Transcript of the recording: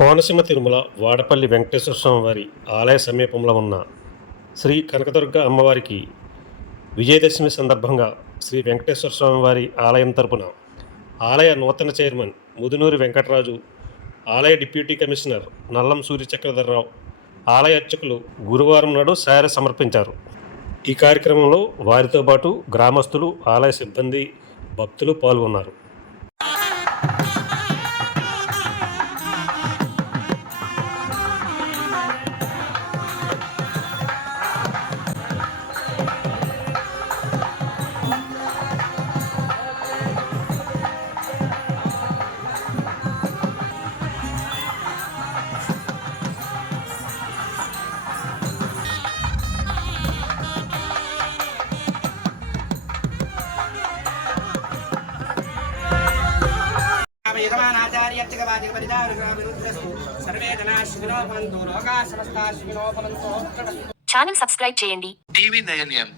కోనసీమ తిరుమల వాడపల్లి వెంకటేశ్వర స్వామి వారి ఆలయ సమీపంలో ఉన్న శ్రీ కనకదుర్గ అమ్మవారికి విజయదశమి సందర్భంగా శ్రీ వెంకటేశ్వర స్వామి వారి ఆలయం తరపున ఆలయ నూతన చైర్మన్ ముదునూరి వెంకటరాజు, ఆలయ డిప్యూటీ కమిషనర్ నల్లం సూర్యచక్రధర్రావు, ఆలయ అర్చకులు గురువారం నాడు శారీ సమర్పించారు. ఈ కార్యక్రమంలో వారితో పాటు గ్రామస్తులు, ఆలయ సిబ్బంది, భక్తులు పాల్గొన్నారు. ఛానల్ సబ్స్క్రైబ్ చేయండి. టీవీ నయన్యం